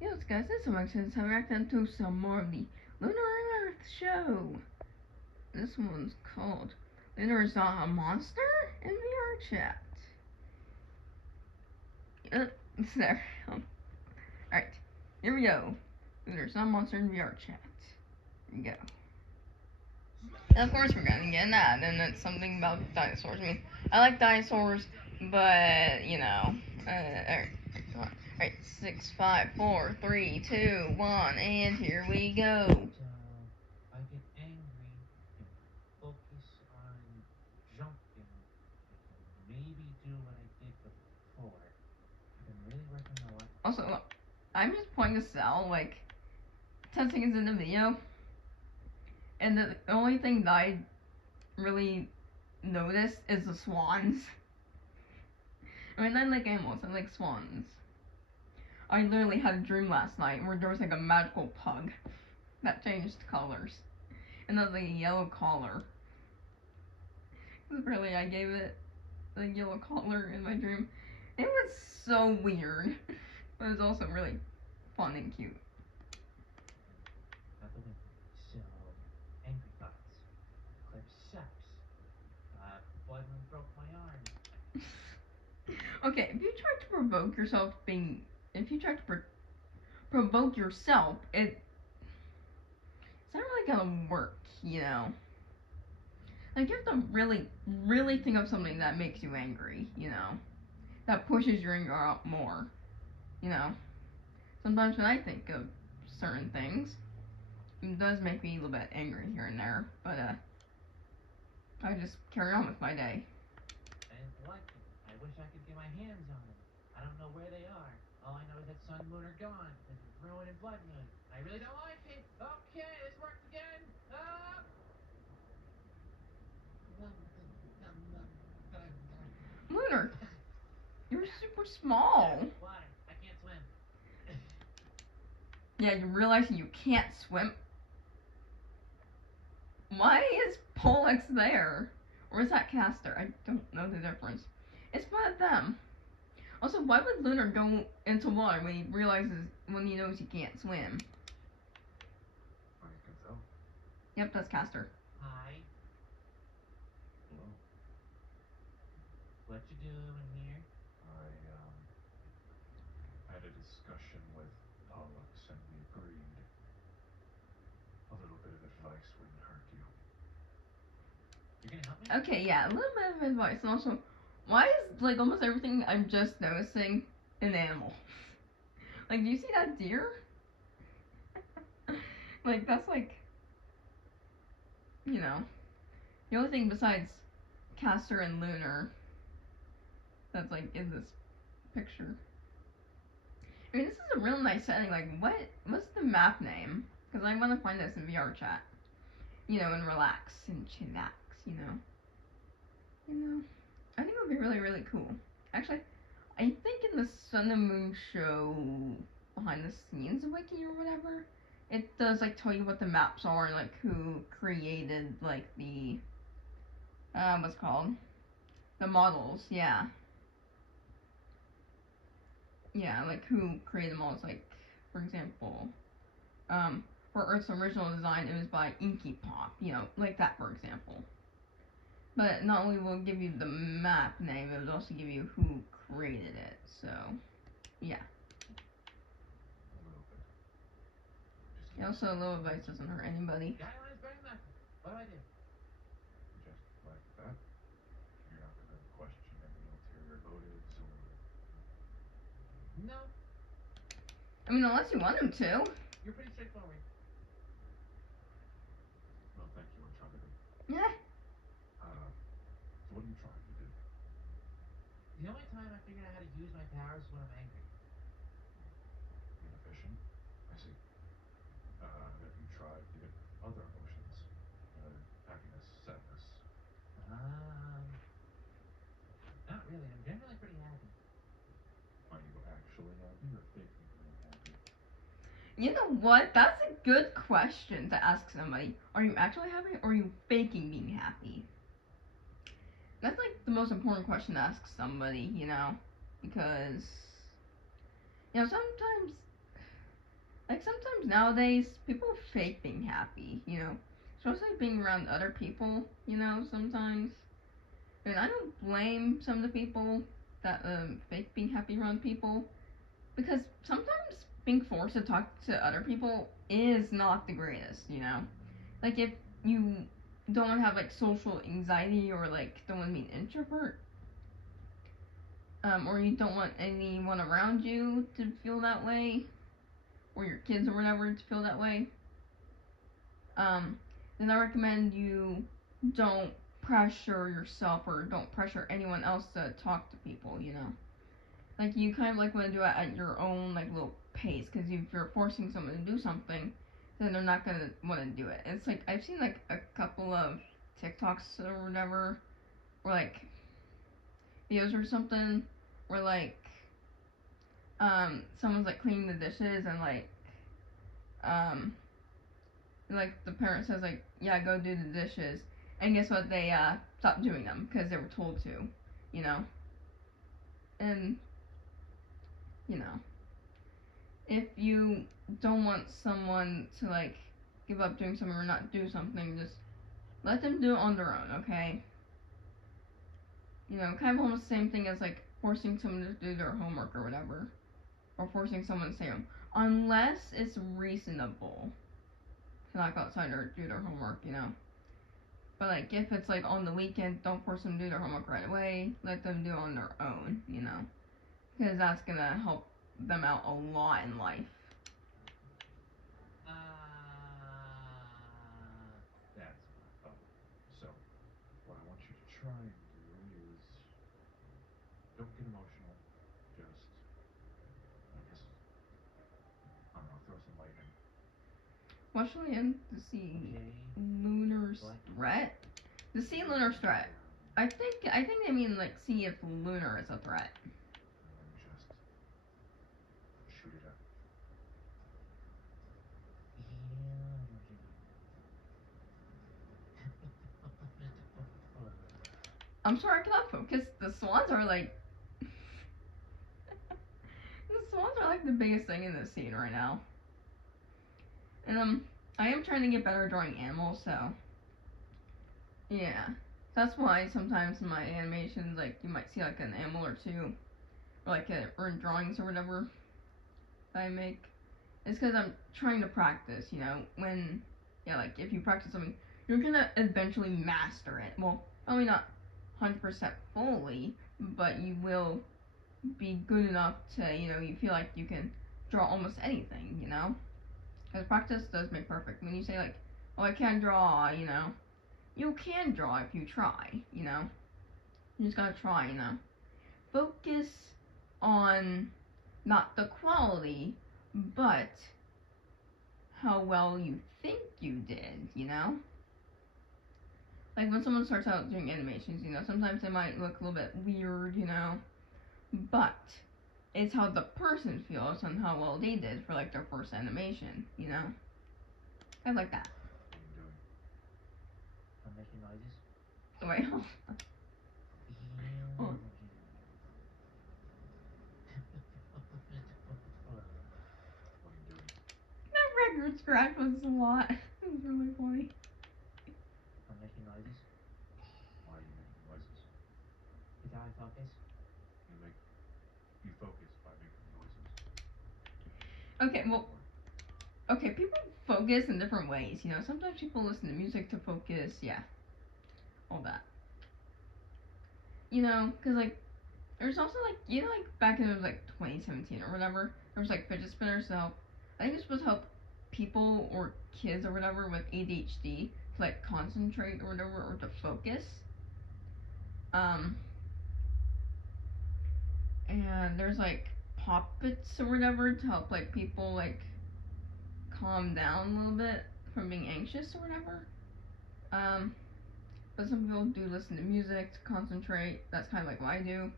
Yes, guys, this one says I reacted to some more of the Lunar Earth show. This one's called Lunar's a Monster in VR chat. Yep, it's there. Alright, here we go. Lunar's a Monster in VR chat. Here we go. And of course we're gonna get an ad, and it's something about dinosaurs. I mean, I like dinosaurs, but, you know, alright, come on. Alright, 6, 5, 4, 3, 2, 1, and here we go. I get angry and focus on jumping. I can maybe do what I did before. I've been really working a lot. Also, I'm just playing a cell, like, 10 seconds in the video, and the only thing that I really noticed is the swans. I mean, I like animals, I like swans. I literally had a dream last night where there was like a magical pug that changed colors. And it was like a yellow collar. Really, I gave it the yellow collar in my dream. It was so weird. But it was also really fun and cute. Not the wind. So, angry thoughts. Clip sucks. Blood broke my arm. Okay, if you try to provoke yourself if you try to provoke yourself, it's not really gonna work, you know? Like, you have to really, really think of something that makes you angry, you know? That pushes your anger out more, you know? Sometimes when I think of certain things, it does make me a little bit angry here and there, but, I just carry on with my day. I didn't like it. I wish I could get my hands on them. I don't know where they are. All I know is that Sun Moon are gone. This is Ruin and Blood Moon. I really don't like it. Okay, this worked again. Lunar, you're super small. Why? I can't swim. Yeah, you realize you can't swim? Why is Polex there? Or is that Castor? I don't know the difference. It's one of them. Also, why would Lunar go into water when he knows he can't swim? I can tell. Yep, that's Castor. Hi. Hello. What you doing here? I had a discussion with Pollux and we agreed a little bit of advice wouldn't hurt you. You're gonna help me? Okay, yeah, a little bit of advice. And also, why is, like, almost everything I'm just noticing an animal? Like, do you see that deer? Like, that's like, you know, the only thing besides Castor and Lunar that's, like, in this picture. I mean, this is a real nice setting. Like, what's the map name? Because I want to find this in VR chat. You know, and relax and chillax, you know. You know, I think it would be really, really cool. Actually, I think in the Sun and Moon show behind the scenes wiki or whatever, it does, like, tell you what the maps are and, like, who created, like, the, what's it called? The models, yeah. Yeah, like, who created the models, like, for example, for Earth's original design, it was by Inky Pop, you know, like that, for example. But not only will it give you the map name, it will also give you who created it, so, yeah. A little bit. And also, a little advice doesn't hurt anybody. Guidelines better than nothing. What do I do? Just like that. You're not gonna question any ulterior motives or No, I mean, unless you want him to. you're pretty straightforward. well, thank you, I'm trying to be. Yeah. So what are you trying to do? The only time I figure out how to use my powers is when I'm angry. Inefficient? I see. Have you tried to get other emotions? Happiness, sadness. Not really. I'm generally pretty happy. Are you actually happy or faking being happy? You know what? That's a good question to ask somebody. Are you actually happy or are you faking being happy? That's, like, the most important question to ask somebody, you know? Because, you know, sometimes Like sometimes nowadays people fake being happy, especially being around other people, sometimes. And I don't blame some of the people that fake being happy around people, because sometimes being forced to talk to other people is not the greatest. Like if you don't have like social anxiety, or like don't want to be an introvert, or you don't want anyone around you to feel that way, or your kids or whatever to feel that way, then I recommend you don't pressure yourself or don't pressure anyone else to talk to people. Like you kind of like want to do it at your own like little pace, because if you're forcing someone to do something, then they're not gonna want to do it. It's like I've seen like a couple of TikToks or whatever, or like videos or something, where someone's like cleaning the dishes, and um like the parent says like, yeah, go do the dishes, and guess what, they stopped doing them because they were told to, you know and you know if you don't want someone to like give up doing something or not do something, just let them do it on their own, okay? Kind of almost the same thing as like forcing someone to do their homework or whatever, or forcing someone to stay home, unless it's reasonable to knock outside or do their homework. But like if it's like on the weekend, don't force them to do their homework right away. Let them do it on their own. Because that's gonna help them out a lot in life. That's what I thought. So, what I want you to try and do is don't get emotional. Just, I guess, I don't know, throw some light in. What should I end to see? Lunar's threat? To see Lunar's threat. I think they mean like see if Lunar is a threat. Just shoot it up. I'm sorry, I cannot focus. The swans are like the swans are like the biggest thing in this scene right now. And I am trying to get better at drawing animals, so yeah. That's why sometimes in my animations, like you might see like an animal or two, or like or in drawings or whatever that I make. It's because I'm trying to practice. When like if you practice something, you're gonna eventually master it. Well, probably not 100% fully, but you will be good enough to you feel like you can draw almost anything. Because practice does make perfect. When you say like, oh, I can't draw, you can draw if you try. You just gotta try. Focus on not the quality, but how well you think you did. Like when someone starts out doing animations, sometimes they might look a little bit weird, but it's how the person feels and how well they did for like their first animation. I like that. I'm making noises. Wait, hold on. What are you doing? That record scratch was a lot. It was really funny. I'm making noises. Why are you making noises? Did I focus? You focus by making noises. Okay, well, okay, people focus in different ways. Sometimes people listen to music to focus. Yeah, all that. Because like there's also like like back in it was like 2017 or whatever. There was like fidget spinners to help. I think it's supposed to help people or kids or whatever with ADHD to like concentrate or whatever, or to focus. And there's like poppets or whatever to help like people like calm down a little bit from being anxious or whatever. But some people do listen to music to concentrate. That's kind of like what I do.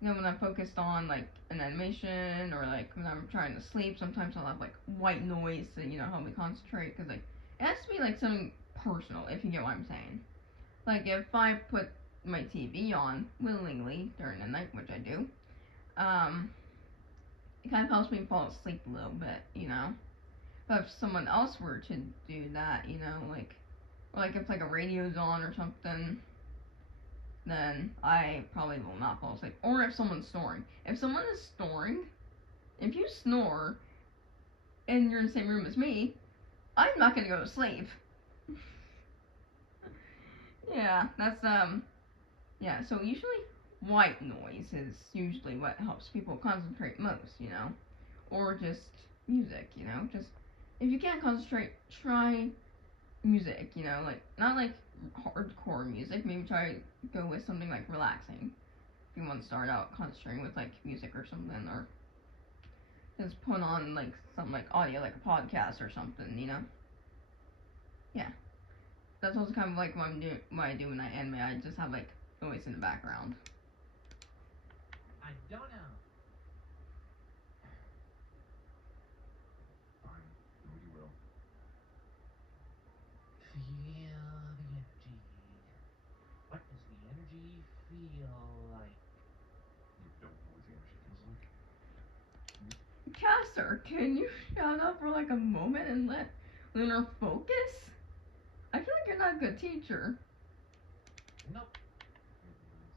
When I'm focused on like an animation, or like when I'm trying to sleep, sometimes I'll have like white noise to help me concentrate, because like it has to be like something personal, if you get what I'm saying. Like if I put my TV on willingly during the night, which I do, it kind of helps me fall asleep a little bit, you know. But if someone else were to do that, you know, like if like a radio's on or something, then I probably will not fall asleep. Or if someone's snoring. If someone is snoring, if you snore and you're in the same room as me, I'm not gonna go to sleep. Yeah, that's yeah, so usually white noise is usually what helps people concentrate most, you know. Or just music, you know. Just if you can't concentrate, try music, you know, like not like hardcore music. Maybe try to go with something like relaxing. If you want to start out concentrating with like music or something, or just put on like something like audio, like a podcast or something, you know. Yeah, that's also kind of like what I do when I anime. I just have like noise in the background. I don't know. Fine. Do what you will. Feel the energy. What does the energy feel like? You don't know what the energy feels like? Castor, can you shut up for like a moment and let Lunar focus? I feel like you're not a good teacher. Nope.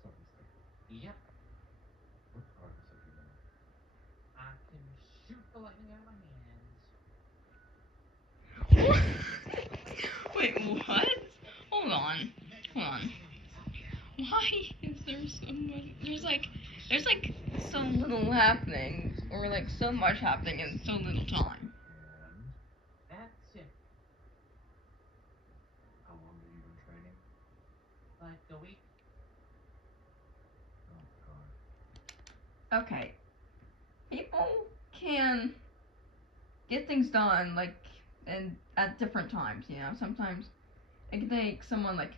Something's there. Yep. What progress have you made? I can shoot the lightning out of my hands. Wait, what? Hold on. Why is there so much? There's like so little happening, or like so much happening in so little time. And That's it. how long have you been training? Like a week. Oh god. Okay, people can get things done like and at different times. You know, sometimes it can take someone like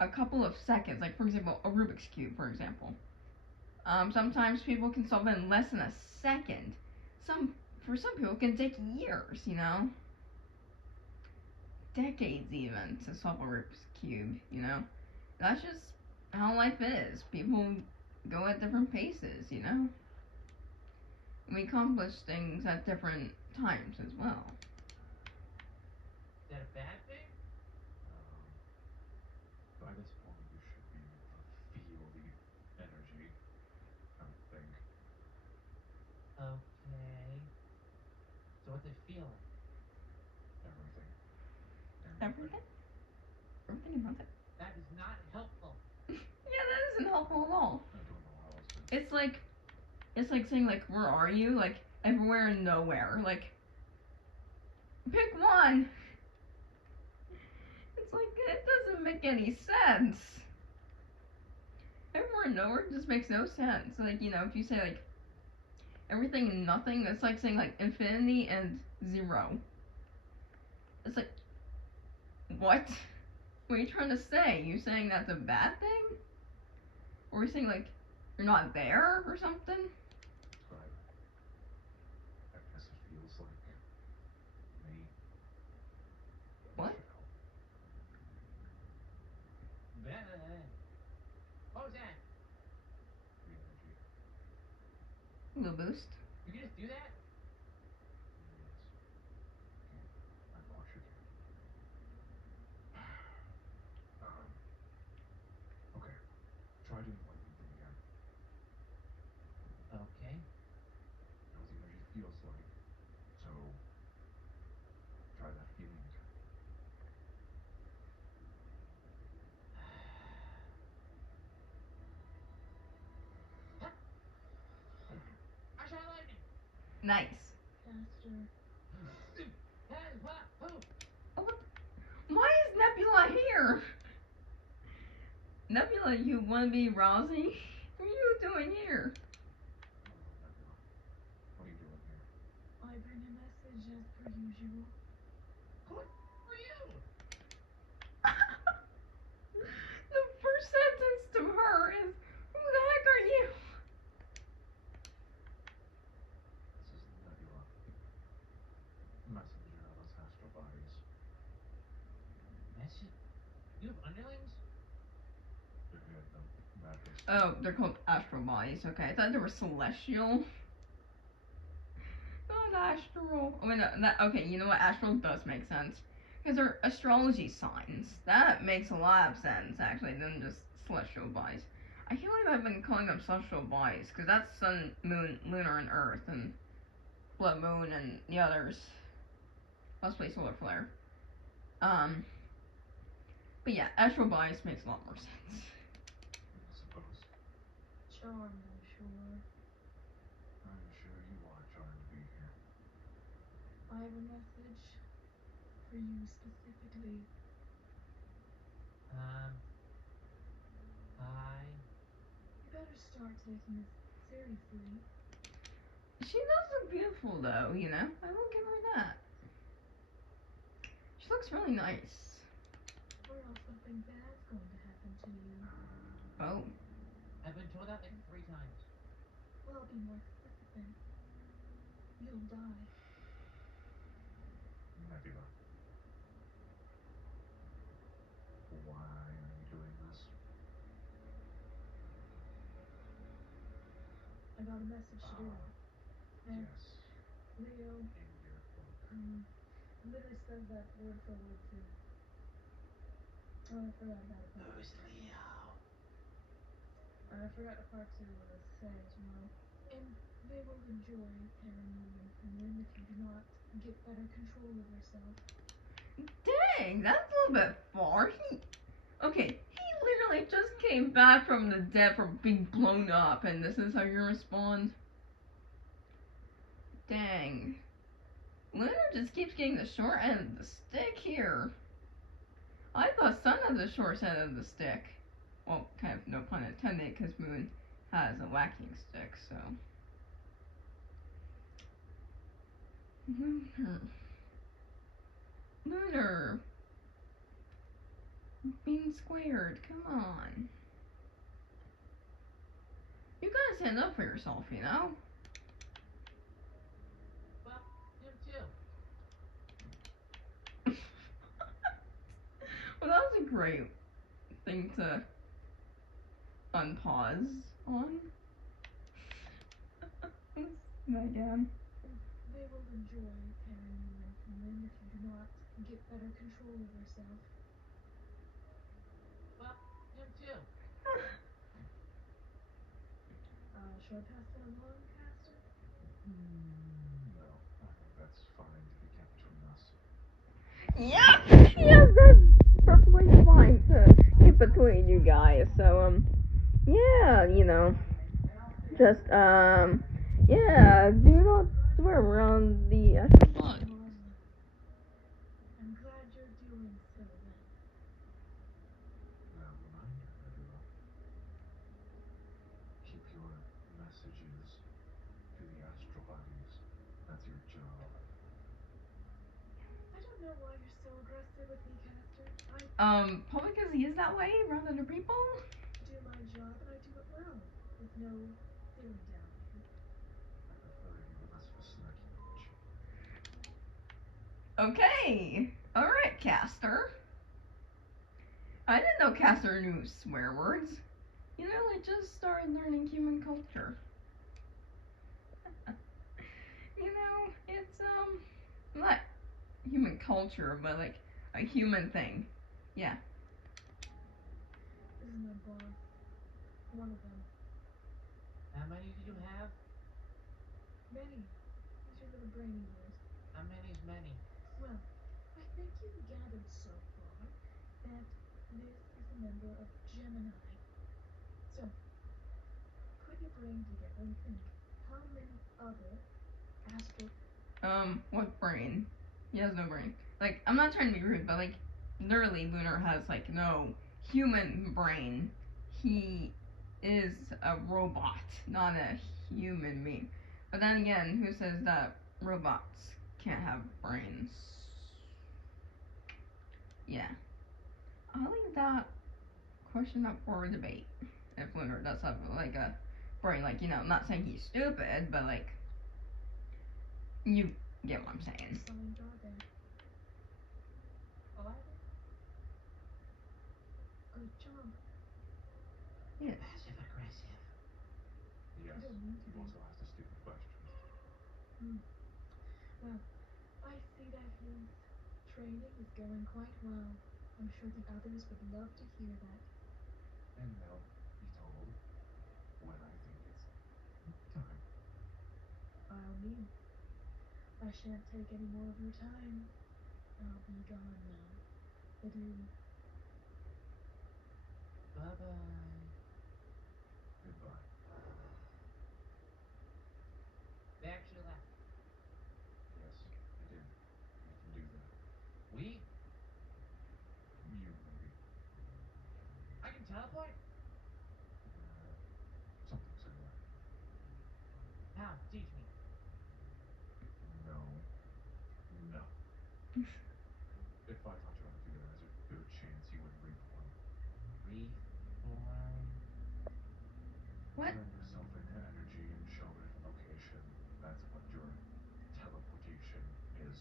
a couple of seconds. Like for example, a Rubik's cube, for example. Sometimes people can solve it in less than a second. For some people, it can take years. You know, decades even to solve a Rubik's cube. You know, that's just how life is. People go at different paces. You know, we accomplish things at different times as well. Is that a bad thing? By this point, you should be able to feel the energy. I would think. Okay. So what's it feel like? Everything. Everything? Everything about it? That is not helpful. Yeah, that isn't helpful at all. I don't know how else to. It's like saying like where are you? Like everywhere and nowhere. Like pick one. It's like it doesn't make any sense. Everywhere and nowhere just makes no sense. Like, you know, if you say like everything and nothing, that's like saying like infinity and zero. It's like what? What are you trying to say? You saying that's a bad thing? Or are you saying like you're not there or something? Describe it. I guess it feels like me. What? What was that? The energy. A little boost. You can just do that? Yes. Can't. I watch you can. Okay. Try doing the lightning thing again. Okay. Know what the energy feels like. So try that feeling again. I shot lightning. Nice. Castor. Oh, why is Nebula here? Nebula, you wanna be Rousey? What are you doing here? Nebula. What are you doing here? I bring a message as per usual. Good for you. The first sentence to her is, who the heck are you? This is Nebula. Messenger of us astral bodies. Message? You have underlings? Yeah, the magic. Oh, they're called astral bodies. Okay, I thought they were celestial. astral. Oh, wait, no, okay, you know what? Astral does make sense. Because they're astrology signs. That makes a lot of sense, actually, than just celestial bodies. I can't believe I've been calling them celestial bodies, because that's sun, moon, lunar, and earth, and blood moon, and the others. Possibly solar flare. But yeah, astral bodies makes a lot more sense. I suppose. Charmed, I'm sure. I'm sure you are charmed to be here. I have a message for you specifically. Hi. You better start taking this seriously. She does look beautiful, though, you know? I will give her that. She looks really nice. Or else something bad's going to happen to you. Oh. I've been told that like 3 times. Well, I'll be more explicit then. You'll die. Nebula. Why are you doing this? I got a message to do it. And Yes. Leo In your book. literally says that word for word too. Oh, I forgot about it. Who's Leo? I forgot the part to say as well. And they will enjoy tearing you limb from limb if you do not get better control of yourself. Dang, that's a little bit far. Okay, he literally just came back from the dead from being blown up, and this is how you respond? Dang. Lunar just keeps getting the short end of the stick here. I thought Sun had the short end of the stick. Well, kind of no pun intended, because Moon has a whacking stick, so. Lunar. Lunar. Being squared, come on. You gotta stand up for yourself, you know? Well, him too. Well, that was a great thing to unpause on. Again. They will enjoy tearing you limb from limb if you do not get better control of yourself. Well, him too. Should I pass that along, Castor? No, I think that's fine to be kept between us. Yeah, yes, that's perfectly fine to keep between you guys. So, yeah, you know, just, yeah, do not swear around the blood. I'm glad you're doing so then. A reminder, Nebula. Keep your messages to the astral bodies. That's your job. I don't know why you're so aggressive with me, Castor. I Probably because he is that way around other people? do my job and I do it well, with no dilly dallying. I prefer you with less of a snarky bitch. Okay. Alright, Castor. I didn't know Castor knew swear words. You know, I just started learning human culture. You know, it's, not human culture, but like a human thing. Yeah. This is my boss. One of them. How many do you have? Many. Use your little brain yours. How many's many? Well, I think you've gathered so far that this is a member of Gemini. So, put your brain together and think. How many other astral... What brain? He has no brain. Like, I'm not trying to be rude, but like, literally, Lunar has like no human brain. He is a robot, not a human being. But then again, who says that robots can't have brains? Yeah. I'll leave that question up for debate. If Lunar does have like a brain, like, you know, I'm not saying he's stupid, but like, you get what I'm saying. Sign jargon. 11? Good job. Yes. Passive aggressive. Yes. You don't need to You be. also asked a stupid question. Well, I see that his training is going quite well. I'm sure the others would love to hear that. And they'll be told when I think it's time. By all means. I shan't take any more of your time. I'll be gone now. Adieu. Bye-bye. Goodbye. They actually left. Yes, I did. We can do that. We? You, maybe. I can teleport? Something similar. How? Teach me. No. No. If I taught you how to do that, there's a good chance you wouldn't reform. Reform? What? Turn yourself into energy and show up at a different location. That's what your teleportation is.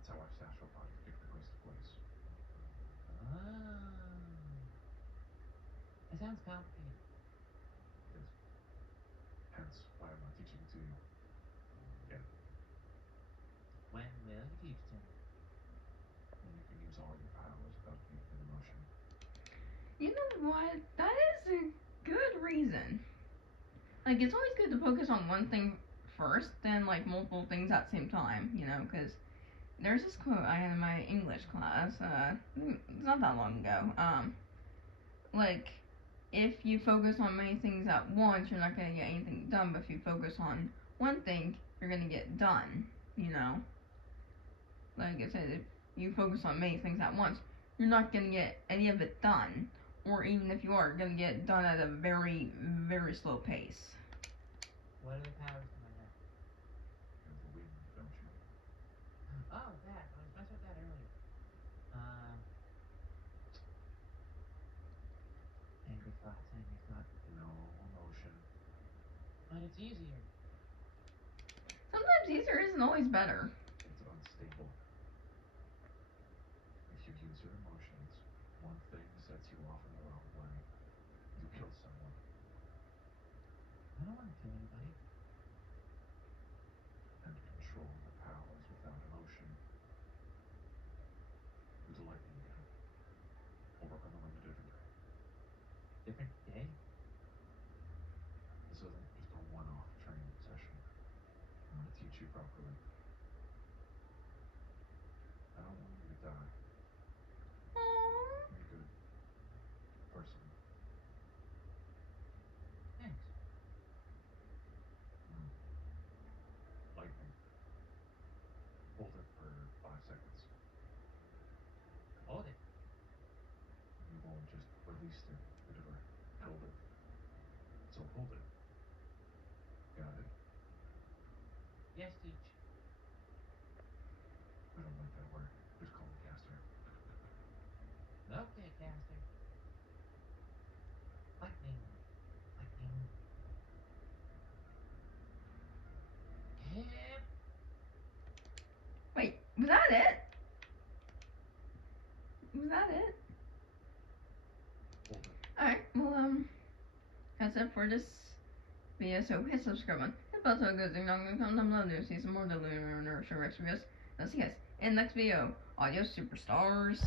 It's how our astral bodies get from place to place. Oh. That sounds complicated. It is. Hence why I'm not teaching it to you. Yet. When will you teach it to me? When you can use all your powers without keeping an emotion. You know what? That is a good reason. Like, it's always good to focus on one thing first, then, like, multiple things at the same time, you know, because there's this quote I had in my English class, it's not that long ago, like, if you focus on many things at once, you're not going to get anything done, but if you focus on one thing, you're going to get done, you know? Like I said, if you focus on many things at once, you're not going to get any of it done, or even if you are, going to get it done at a very, very slow pace. What other powers do I have? You have the wind, don't you? Oh, that. I was messing with that earlier. Angry thoughts, angry thoughts. No emotion. But it's easier. Sometimes easier isn't always better. It's unstable. If you use your emotions, one thing sets you off in the wrong way. You kill someone. I don't want to kill anybody. And control the powers without emotion. Do the lightning again. Or work on the wind a different day. Different day? This isn't just a one-off training session. I'm going to teach you properly. I don't want you to die. Aww. You're a good person. Thanks. Lightning. Hold it for 5 seconds. Hold it. You won't just release it. You never held it. So hold it. Got it? Yes, teach. I don't like that word. Just call me Castor. Okay, Castor. Lightning. Lightning. Hip. Wait, was that it? Was that it? Hold it. Alright, well, that's it for this video, so hit subscribe button. Hit bell so it goes ding dong ding dong dong dong to see some more of the Lunar Show Rex videos. I'll see you guys in the next video. Adios, superstars.